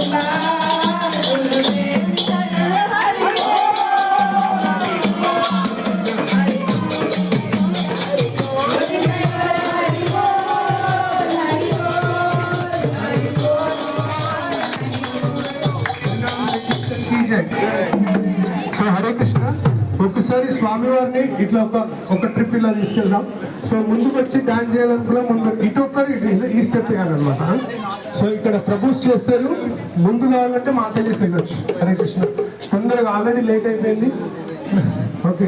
సో హరే కృష్ణ. ఒకసారి స్వామివారిని ఇట్లా ఒక ట్రిప్ ఇలా తీసుకెళ్దాం. సో ముందుకు వచ్చి డాన్స్ చేయాలనుకున్నా ముందు ఇటు ఒక్కరు ఈ స్టెప్ వేయాలన్నమాట. సో ఇక్కడ ప్రపోజ్ చేస్తారు, ముందు కావాలంటే మాట చేసి వెళ్ళొచ్చు. హరే కృష్ణ. తొందరగా ఆల్రెడీ లేట్ అయిపోయింది. ఓకే.